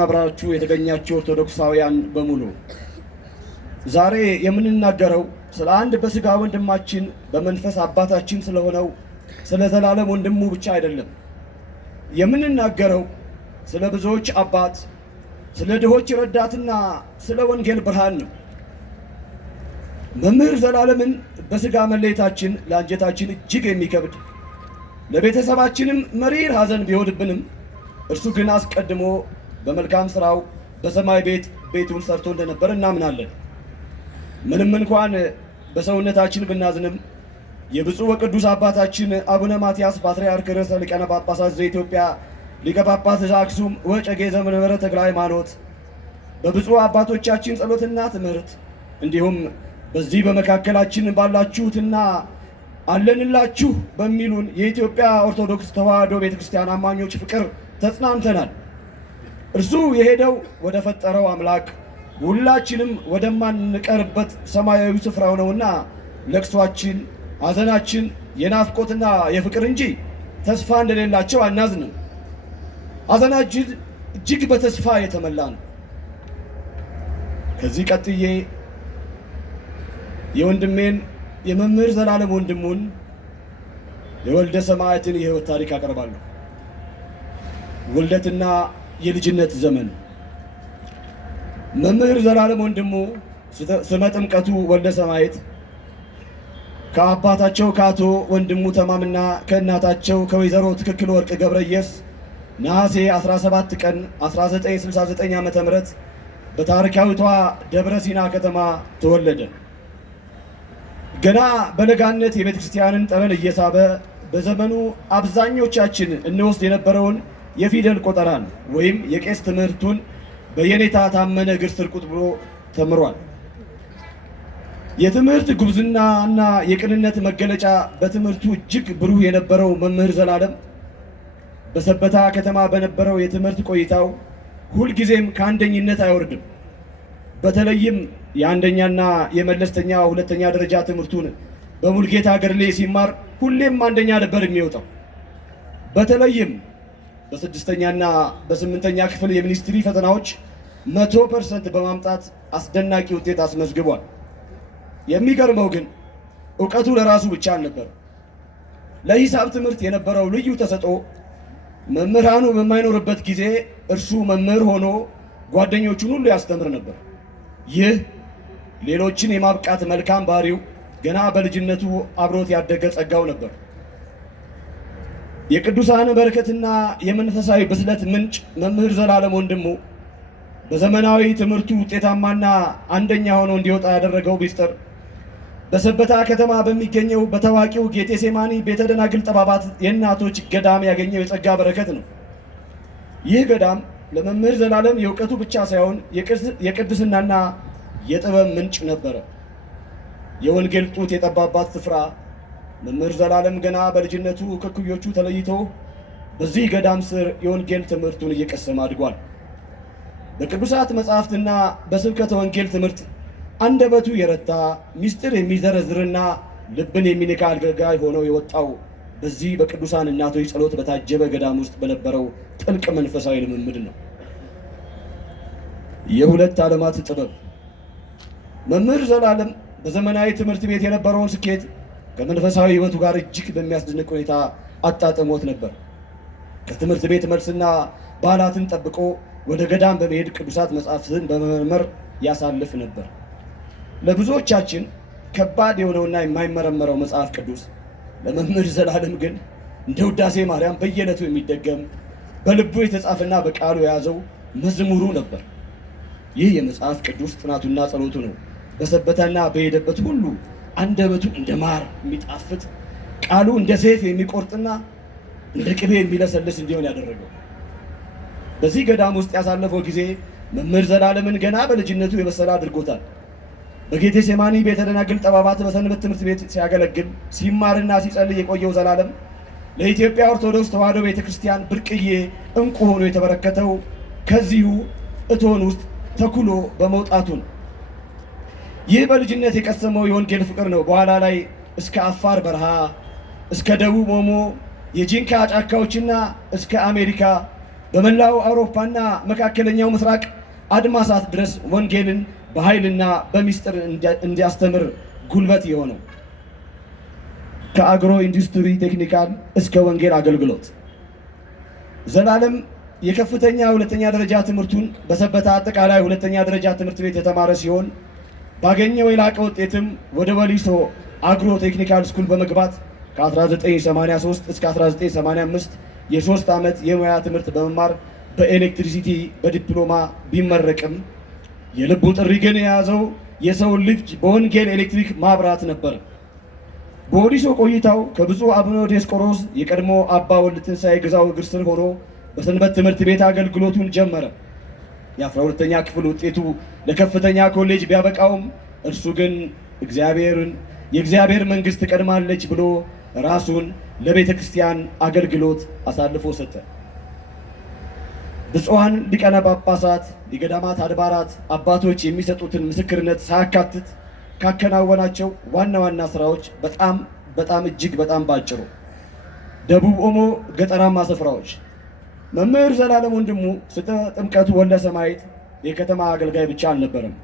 አብራችሁ የተገኛችሁ ኦርቶዶክሳውያን በሙሉ ዛሬ የምንናገረው ስለ አንድ በስጋ ወንድማችን በመንፈስ አባታችን ስለሆነው ስለ ዘላለም ወንድሙ ብቻ አይደለም። የምንናገረው ስለ ብዙዎች አባት፣ ስለ ድሆች ረዳትና ስለ ወንጌል ብርሃን ነው። መምህር ዘላለምን በስጋ መለየታችን ለአንጀታችን እጅግ የሚከብድ ለቤተሰባችንም መሪር ሐዘን ቢሆንብንም እርሱ ግን አስቀድሞ በመልካም ስራው በሰማይ ቤቱን ሰርቶ እንደነበር እናምናለን። ምንም እንኳን በሰውነታችን ብናዝንም የብፁዕ ወቅዱስ አባታችን አቡነ ማትያስ ፓትርያርክ ርዕሰ ሊቃነ ጳጳሳት ዘኢትዮጵያ ሊቀ ጳጳስ ዘአክሱም ወዕጨጌ ዘመንበረ ተክለ ሃይማኖት በብፁዕ አባቶቻችን ጸሎትና ትምህርት እንዲሁም በዚህ በመካከላችን ባላችሁትና አለንላችሁ በሚሉን የኢትዮጵያ ኦርቶዶክስ ተዋሕዶ ቤተክርስቲያን አማኞች ፍቅር ተጽናንተናል። እርሱ የሄደው ወደ ፈጠረው አምላክ ሁላችንም ወደማንቀርበት ሰማያዊ ስፍራው ነውና ለቅሷችን፣ ሐዘናችን የናፍቆትና የፍቅር እንጂ ተስፋ እንደሌላቸው አናዝንም። ሐዘናችን እጅግ በተስፋ የተሞላ ነው። ከዚህ ቀጥዬ የወንድሜን የመምህር ዘላለም ወንድሙን የወልደ ሰማያትን የሕይወት ታሪክ አቀርባለሁ። ውልደትና የልጅነት ዘመን መምህር ዘላለም ወንድሙ ስመ ጥምቀቱ ወልደ ሰማያት ከአባታቸው ከአቶ ወንድሙ ተማምና ከእናታቸው ከወይዘሮ ትክክል ወርቅ ገብረየስ ነሐሴ 17 ቀን 1969 ዓ.ም በታሪካዊቷ ደብረ ሲና ከተማ ተወለደ። ገና በለጋነት የቤተ ክርስቲያንን ጠረን እየሳበ በዘመኑ አብዛኞቻችን እንወስድ የነበረውን የፊደል ቆጠራን ወይም የቄስ ትምህርቱን በየኔታ ታመነ እግር ስር ቁጭ ብሎ ተምሯል። የትምህርት ጉብዝናና የቅንነት መገለጫ በትምህርቱ እጅግ ብሩህ የነበረው መምህር ዘላለም በሰበታ ከተማ በነበረው የትምህርት ቆይታው ሁልጊዜም ከአንደኝነት አይወርድም። በተለይም የአንደኛና የመለስተኛ ሁለተኛ ደረጃ ትምህርቱን በሙልጌታ ገድሌ ሲማር ሁሌም አንደኛ ነበር የሚወጣው። በተለይም በስድስተኛና በስምንተኛ ክፍል የሚኒስትሪ ፈተናዎች 100% በማምጣት አስደናቂ ውጤት አስመዝግቧል። የሚገርመው ግን ዕውቀቱ ለራሱ ብቻ አልነበር። ለሂሳብ ትምህርት የነበረው ልዩ ተሰጥኦ መምህራኑ በማይኖርበት ጊዜ እርሱ መምህር ሆኖ ጓደኞቹን ሁሉ ያስተምር ነበር። ይህ ሌሎችን የማብቃት መልካም ባህሪው ገና በልጅነቱ አብሮት ያደገ ጸጋው ነበር። የቅዱሳን በረከትና የመንፈሳዊ ብስለት ምንጭ መምህር ዘላለም ወንድሙ በዘመናዊ ትምህርቱ ውጤታማና አንደኛ ሆኖ እንዲወጣ ያደረገው ሚስጥር በሰበታ ከተማ በሚገኘው በታዋቂው ጌቴሴማኒ ቤተ ደናግል ጠባባት የእናቶች ገዳም ያገኘው የጸጋ በረከት ነው። ይህ ገዳም ለመምህር ዘላለም የእውቀቱ ብቻ ሳይሆን የቅድስናና የጥበብ ምንጭ ነበረ። የወንጌል ጡት የጠባባት ስፍራ መምህር ዘላለም ገና በልጅነቱ ከኩዮቹ ተለይቶ በዚህ ገዳም ስር የወንጌል ትምህርቱን እየቀሰመ አድጓል። በቅዱሳት መጻሕፍትና በስብከተ ወንጌል ትምህርት አንደበቱ የረታ ሚስጥር የሚዘረዝርና ልብን የሚነካ አገልጋይ ሆኖ የወጣው በዚህ በቅዱሳን እናቶች ጸሎት በታጀበ ገዳም ውስጥ በነበረው ጥልቅ መንፈሳዊ ልምምድ ነው። የሁለት ዓለማት ጥበብ መምህር ዘላለም በዘመናዊ ትምህርት ቤት የነበረውን ስኬት ከመንፈሳዊ ሕይወቱ ጋር እጅግ በሚያስደንቅ ሁኔታ አጣጥሞት ነበር። ከትምህርት ቤት መልስና በዓላትን ጠብቆ ወደ ገዳም በመሄድ ቅዱሳት መጻሕፍትን በመመርመር ያሳልፍ ነበር። ለብዙዎቻችን ከባድ የሆነውና የማይመረመረው መጽሐፍ ቅዱስ ለመምህር ዘላለም ግን እንደ ውዳሴ ማርያም በየዕለቱ የሚደገም በልቡ የተጻፈና በቃሉ የያዘው መዝሙሩ ነበር። ይህ የመጽሐፍ ቅዱስ ጥናቱና ጸሎቱ ነው በሰበታና በሄደበት ሁሉ አንደበቱ እንደ ማር የሚጣፍጥ ቃሉ እንደ ሰይፍ የሚቆርጥና እንደ ቅቤ የሚለሰልስ እንዲሆን ያደረገው። በዚህ ገዳም ውስጥ ያሳለፈው ጊዜ መምህር ዘላለምን ገና በልጅነቱ የበሰለ አድርጎታል። በጌቴሴማኒ ቤተ ደናግል ጠባባት በሰንበት ትምህርት ቤት ሲያገለግል ሲማርና ሲጸልይ የቆየው ዘላለም ለኢትዮጵያ ኦርቶዶክስ ተዋሕዶ ቤተክርስቲያን ብርቅዬ እንቁ ሆኖ የተበረከተው ከዚሁ እቶን ውስጥ ተኩሎ በመውጣቱ ነው። ይህ በልጅነት የቀሰመው የወንጌል ፍቅር ነው በኋላ ላይ እስከ አፋር በረሃ እስከ ደቡብ ኦሞ የጂንካ ጫካዎችና እስከ አሜሪካ በመላው አውሮፓና መካከለኛው ምስራቅ አድማሳት ድረስ ወንጌልን በኃይልና በሚስጥር እንዲያስተምር ጉልበት የሆነው ከአግሮ ኢንዱስትሪ ቴክኒካል እስከ ወንጌል አገልግሎት ዘላለም የከፍተኛ ሁለተኛ ደረጃ ትምህርቱን በሰበታ አጠቃላይ ሁለተኛ ደረጃ ትምህርት ቤት የተማረ ሲሆን ባገኘው የላቀ ውጤትም ወደ ወሊሶ አግሮ ቴክኒካል ስኩል በመግባት ከ1983 እስከ 1985 የ3 ዓመት የሙያ ትምህርት በመማር በኤሌክትሪሲቲ በዲፕሎማ ቢመረቅም የልቡ ጥሪ ግን የያዘው የሰውን ልጅ በወንጌል ኤሌክትሪክ ማብራት ነበር። በወሊሶ ቆይታው ከብፁዕ አቡነ ዲዮስቆሮስ የቀድሞ አባ ወልደ ትንሣኤ ግዛው እግር ስር ሆኖ በሰንበት ትምህርት ቤት አገልግሎቱን ጀመረ። የ12ኛ ክፍል ውጤቱ ለከፍተኛ ኮሌጅ ቢያበቃውም እርሱ ግን የእግዚአብሔር መንግሥት ትቀድማለች ብሎ ራሱን ለቤተ ክርስቲያን አገልግሎት አሳልፎ ሰጠ። ብፁዓን ሊቃነ ጳጳሳት፣ የገዳማት አድባራት አባቶች የሚሰጡትን ምስክርነት ሳያካትት ካከናወናቸው ዋና ዋና ስራዎች በጣም እጅግ በጣም ባጭሩ ደቡብ ኦሞ ገጠራማ ስፍራዎች መምህር ዘላለም ወንድሙ ስለ ጥምቀቱ ወልደ ሰማዕት የከተማ አገልጋይ ብቻ አልነበረም።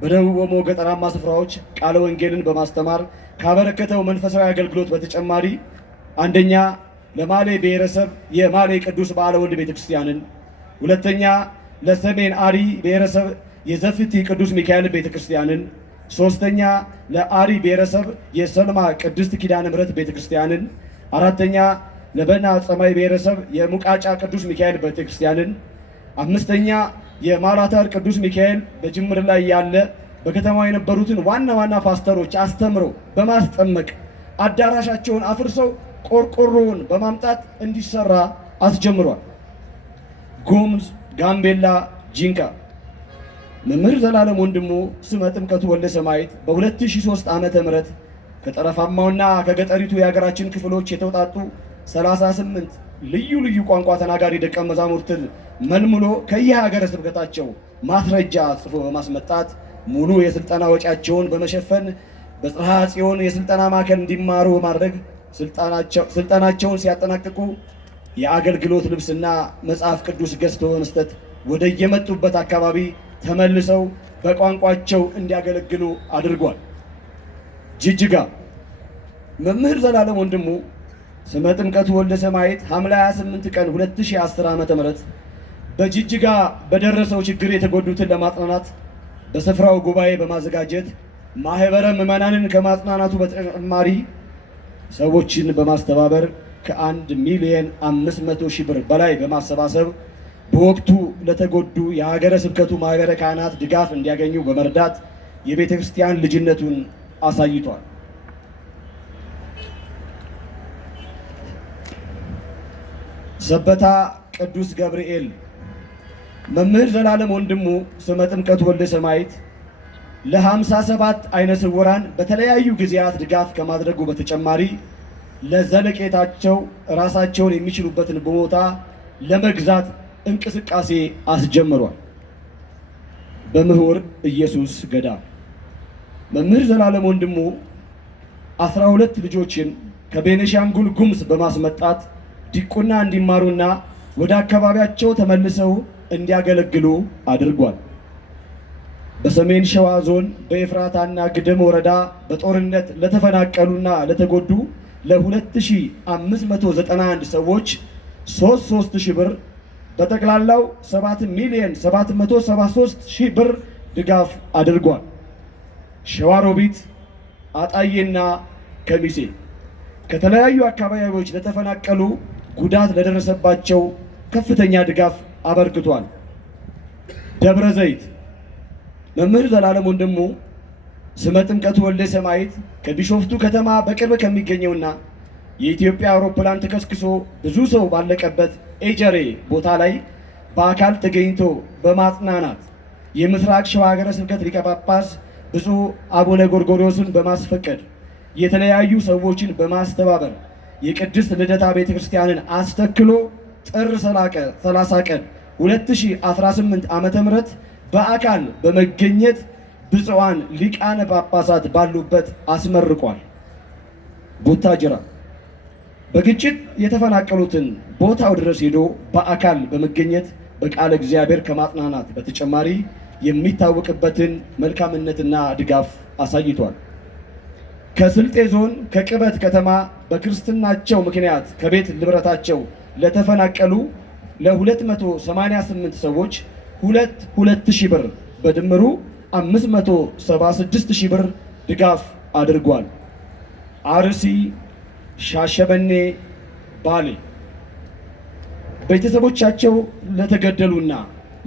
በደቡብ ኦሞ ገጠራማ ስፍራዎች ቃለ ወንጌልን በማስተማር ካበረከተው መንፈሳዊ አገልግሎት በተጨማሪ አንደኛ ለማሌ ብሔረሰብ የማሌ ቅዱስ በዓለ ወልድ ቤተክርስቲያንን፣ ሁለተኛ ለሰሜን አሪ ብሔረሰብ የዘፍቲ ቅዱስ ሚካኤል ቤተክርስቲያንን፣ ሶስተኛ ለአሪ ብሔረሰብ የሰልማ ቅድስት ኪዳነ ምሕረት ቤተክርስቲያንን፣ አራተኛ ለበና ጸማይ ብሔረሰብ የሙቃጫ ቅዱስ ሚካኤል ቤተክርስቲያንን፣ አምስተኛ የማላተር ቅዱስ ሚካኤል በጅምር ላይ ያለ በከተማው የነበሩትን ዋና ዋና ፓስተሮች አስተምረው በማስጠመቅ አዳራሻቸውን አፍርሰው ቆርቆሮውን በማምጣት እንዲሰራ አስጀምሯል። ጉሙዝ፣ ጋምቤላ፣ ጂንካ። መምህር ዘላለም ወንድሙ ስመ ጥምቀቱ ወልደ ሰማዕት በ2003 ዓመተ ምህረት ከጠረፋማውና ከገጠሪቱ የሀገራችን ክፍሎች የተውጣጡ 38 ልዩ ልዩ ቋንቋ ተናጋሪ ደቀ መዛሙርትን መልምሎ ከየሀገረ ስብከታቸው ማስረጃ ጽፎ በማስመጣት ሙሉ የስልጠና ወጪያቸውን በመሸፈን በጽርሐ ጽዮን የስልጠና ማዕከል እንዲማሩ በማድረግ ስልጠናቸውን ሲያጠናቅቁ የአገልግሎት ልብስና መጽሐፍ ቅዱስ ገዝቶ በመስጠት ወደ የመጡበት አካባቢ ተመልሰው በቋንቋቸው እንዲያገለግሉ አድርጓል። ጅጅጋ መምህር ዘላለም ወንድሙ ስመ ጥምቀቱ ወልደ ሰማዕት ሐምሌ 28 ቀን 2010 ዓ.ም በጅጅጋ በደረሰው ችግር የተጎዱትን ለማጽናናት በስፍራው ጉባኤ በማዘጋጀት ማህበረ ምዕመናንን ከማጽናናቱ በተጨማሪ ሰዎችን በማስተባበር ከ1,500,000 ብር በላይ በማሰባሰብ በወቅቱ ለተጎዱ የሀገረ ስብከቱ ማህበረ ካህናት ድጋፍ እንዲያገኙ በመርዳት የቤተ ክርስቲያን ልጅነቱን አሳይቷል። ሰበታ ቅዱስ ገብርኤል መምህር ዘላለም ወንድሙ ስመ ጥምቀቱ ወልደ ሰማዕት ለ57 አይነ ስውራን በተለያዩ ጊዜያት ድጋፍ ከማድረጉ በተጨማሪ ለዘለቄታቸው ራሳቸውን የሚችሉበትን ቦታ ለመግዛት እንቅስቃሴ አስጀምሯል። በምሁር ኢየሱስ ገዳም መምህር ዘላለም ወንድሙ 12 ልጆችን ከቤኒሻንጉል ጉሙዝ በማስመጣት ዲቁና እንዲማሩና ወደ አካባቢያቸው ተመልሰው እንዲያገለግሉ አድርጓል። በሰሜን ሸዋ ዞን በኤፍራታና ግድም ወረዳ በጦርነት ለተፈናቀሉና ለተጎዱ ለ2591 ሰዎች 3,000 ብር በጠቅላላው 7,773,000 ብር ድጋፍ አድርጓል። ሸዋሮቢት፣ አጣዬና ከሚሴ ከተለያዩ አካባቢዎች ለተፈናቀሉ ጉዳት ለደረሰባቸው ከፍተኛ ድጋፍ አበርክቷል። ደብረ ዘይት መምህር ዘላለም ወንድሙ ስመ ጥምቀቱ ወልደ ሰማዕት ከቢሾፍቱ ከተማ በቅርብ ከሚገኘውና የኢትዮጵያ አውሮፕላን ተከስክሶ ብዙ ሰው ባለቀበት ኤጀሬ ቦታ ላይ በአካል ተገኝቶ በማጽናናት የምስራቅ ሸዋ ሀገረ ስብከት ሊቀ ጳጳስ ብፁዕ አቡነ ጎርጎርዮስን በማስፈቀድ የተለያዩ ሰዎችን በማስተባበር የቅድስት ልደታ ቤተ ክርስቲያንን አስተክሎ ጥር 30 ቀን 2018 ዓ.ም በአካል በመገኘት ብፁዓን ሊቃነ ጳጳሳት ባሉበት አስመርቋል። ቡታጅራ በግጭት የተፈናቀሉትን ቦታው ድረስ ሄዶ በአካል በመገኘት በቃለ እግዚአብሔር ከማጽናናት በተጨማሪ የሚታወቅበትን መልካምነትና ድጋፍ አሳይቷል። ከስልጤ ዞን ከቅበት ከተማ በክርስትናቸው ምክንያት ከቤት ንብረታቸው ለተፈናቀሉ ለ288 ሰዎች 2,000 ብር በድምሩ 576,000 ብር ድጋፍ አድርጓል። አርሲ፣ ሻሸመኔ፣ ባሌ ቤተሰቦቻቸው ለተገደሉና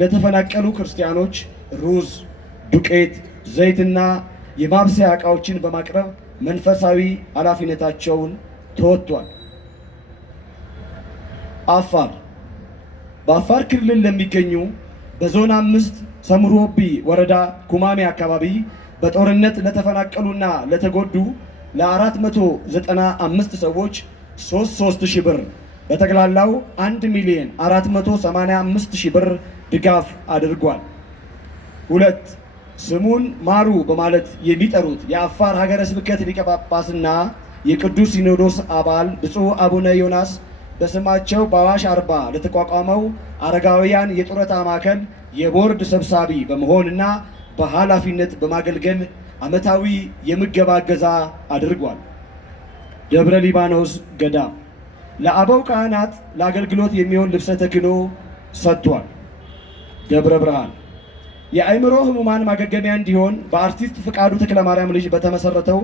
ለተፈናቀሉ ክርስቲያኖች ሩዝ፣ ዱቄት፣ ዘይትና የማብሰያ ዕቃዎችን በማቅረብ መንፈሳዊ ኃላፊነታቸውን ተወጥቷል። አፋር በአፋር ክልል ለሚገኙ በዞን 5 ሰምሮቢ ወረዳ ኩማሜ አካባቢ በጦርነት ለተፈናቀሉና ለተጎዱ ለ495 ሰዎች 3,000 ብር በጠቅላላው 1,485,000 ብር ድጋፍ አድርጓል። 2 ስሙን ማሩ በማለት የሚጠሩት የአፋር ሀገረ ስብከት ሊቀ ጳጳስና የቅዱስ ሲኖዶስ አባል ብፁዕ አቡነ ዮናስ በስማቸው በአዋሽ አርባ ለተቋቋመው አረጋውያን የጡረታ ማዕከል የቦርድ ሰብሳቢ በመሆንና በኃላፊነት በማገልገል ዓመታዊ የምገባ እገዛ አድርጓል። ደብረ ሊባኖስ ገዳም ለአበው ካህናት ለአገልግሎት የሚሆን ልብሰ ተክህኖ ሰጥቷል። ደብረ ብርሃን የአእምሮ ህሙማን ማገገሚያ እንዲሆን በአርቲስት ፍቃዱ ተክለማርያም ልጅ በተመሰረተው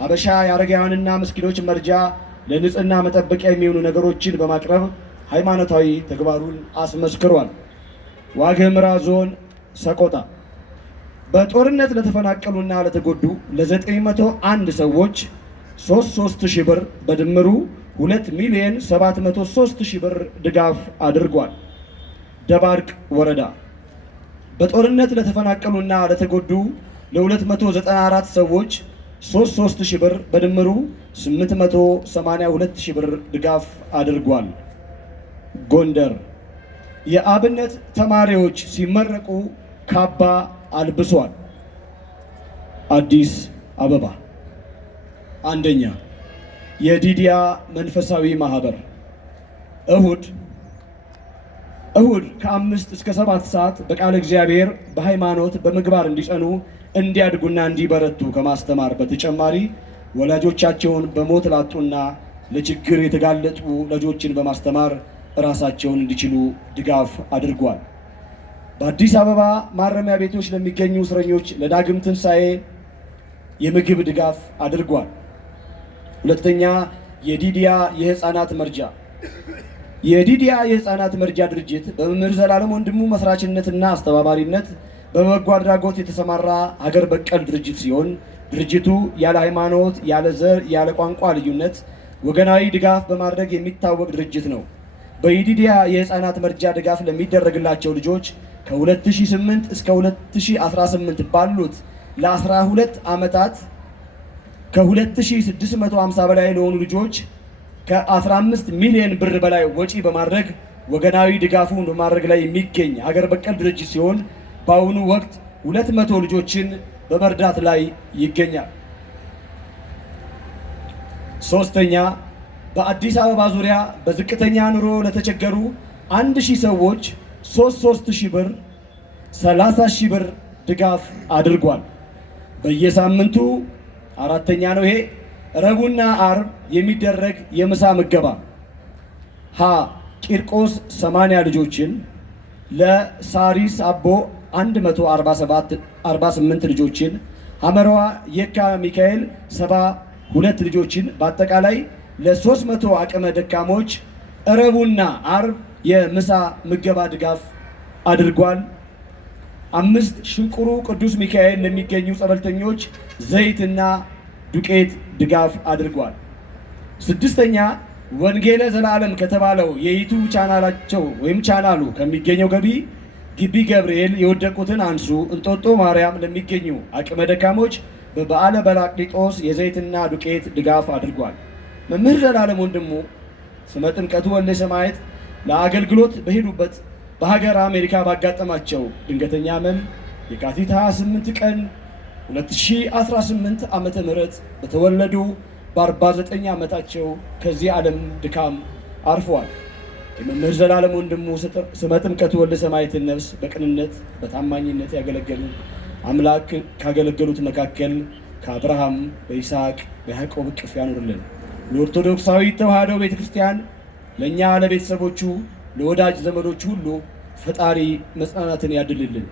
ሀበሻ የአረጋውያንና ምስኪኖች መርጃ ለንጽህና መጠበቂያ የሚሆኑ ነገሮችን በማቅረብ ሃይማኖታዊ ተግባሩን አስመስክሯል። ዋግ ኽምራ ዞን ሰቆጣ በጦርነት ለተፈናቀሉና ለተጎዱ ለ901 ሰዎች 3,000 ብር በድምሩ 2,703,000 ብር ድጋፍ አድርጓል። ደባርቅ ወረዳ በጦርነት ለተፈናቀሉና ለተጎዱ ለ294 ሰዎች 3,000 ብር በድምሩ 882,000 ብር ድጋፍ አድርጓል። ጎንደር የአብነት ተማሪዎች ሲመረቁ ካባ አልብሷል። አዲስ አበባ አንደኛ የዲዲያ መንፈሳዊ ማህበር እሁድ ከ5 እስከ 7 ሰዓት በቃለ እግዚአብሔር በሃይማኖት በምግባር እንዲጸኑ እንዲያድጉና እንዲበረቱ ከማስተማር በተጨማሪ ወላጆቻቸውን በሞት ላጡና ለችግር የተጋለጡ ልጆችን በማስተማር ራሳቸውን እንዲችሉ ድጋፍ አድርጓል። በአዲስ አበባ ማረሚያ ቤቶች ለሚገኙ እስረኞች ለዳግም ትንሣኤ የምግብ ድጋፍ አድርጓል። ሁለተኛ የዲዲያ የህፃናት መርጃ የዲዲያ የህፃናት መርጃ ድርጅት በመምህር ዘላለም ወንድሙ መስራችነትና አስተባባሪነት በበጎ አድራጎት የተሰማራ ሀገር በቀል ድርጅት ሲሆን ድርጅቱ ያለ ሃይማኖት፣ ያለ ዘር፣ ያለ ቋንቋ ልዩነት ወገናዊ ድጋፍ በማድረግ የሚታወቅ ድርጅት ነው። በኢዲዲያ የህፃናት መርጃ ድጋፍ ለሚደረግላቸው ልጆች ከ2008 እስከ 2018 ባሉት ለ12 ዓመታት ከ2650 በላይ ለሆኑ ልጆች ከ15 ሚሊዮን ብር በላይ ወጪ በማድረግ ወገናዊ ድጋፉን በማድረግ ላይ የሚገኝ ሀገር በቀል ድርጅት ሲሆን በአሁኑ ወቅት 200 ልጆችን በመርዳት ላይ ይገኛል። ሶስተኛ በአዲስ አበባ ዙሪያ በዝቅተኛ ኑሮ ለተቸገሩ 1000 ሰዎች 3,000 ብር 30,000 ብር ድጋፍ አድርጓል። በየሳምንቱ አራተኛ ነው ይሄ ረቡዕና ዓርብ የሚደረግ የምሳ ምገባ ሀ ቂርቆስ 80 ልጆችን፣ ለሳሪስ አቦ 148 ልጆችን፣ ሐመሯ የካ ሚካኤል 72 ልጆችን በአጠቃላይ ለ300 አቅመ ደካሞች ረቡዕና ዓርብ የምሳ ምገባ ድጋፍ አድርጓል። 5 ሽንቁሩ ቅዱስ ሚካኤል ለሚገኙ ጸበልተኞች ዘይትና ዱቄት ድጋፍ አድርጓል። 6ኛ ወንጌለ ዘላለም ከተባለው የዩቲዩብ ቻናላቸው ወይም ቻናሉ ከሚገኘው ገቢ ግቢ ገብርኤል የወደቁትን አንሱ እንጦጦ ማርያም ለሚገኙ አቅመ ደካሞች በበዓለ በራቅሊጦስ የዘይትና ዱቄት ድጋፍ አድርጓል። መምህር ዘላለም ወንድሙ ስመ ጥምቀቱ ወልደ ሰማዕት ለአገልግሎት በሄዱበት በሀገር አሜሪካ ባጋጠማቸው ድንገተኛ ሕመም የካቲት 28 ቀን 2018 ዓመተ ምህረት በተወለዱ በ49 ዓመታቸው ከዚህ ዓለም ድካም አርፈዋል። የመምህር ዘላለም ወንድሙ ስመጥምቀቱ ወልደ ሰማዕትን ነፍስ በቅንነት በታማኝነት ያገለገሉ አምላክ ካገለገሉት መካከል ከአብርሃም በይስሐቅ በያዕቆብ እቅፍ ያኑርልን። ለኦርቶዶክሳዊ ተዋሕዶ ቤተክርስቲያን ለእኛ ለቤተሰቦቹ ለወዳጅ ዘመዶች ሁሉ ፈጣሪ መጽናናትን ያድልልን።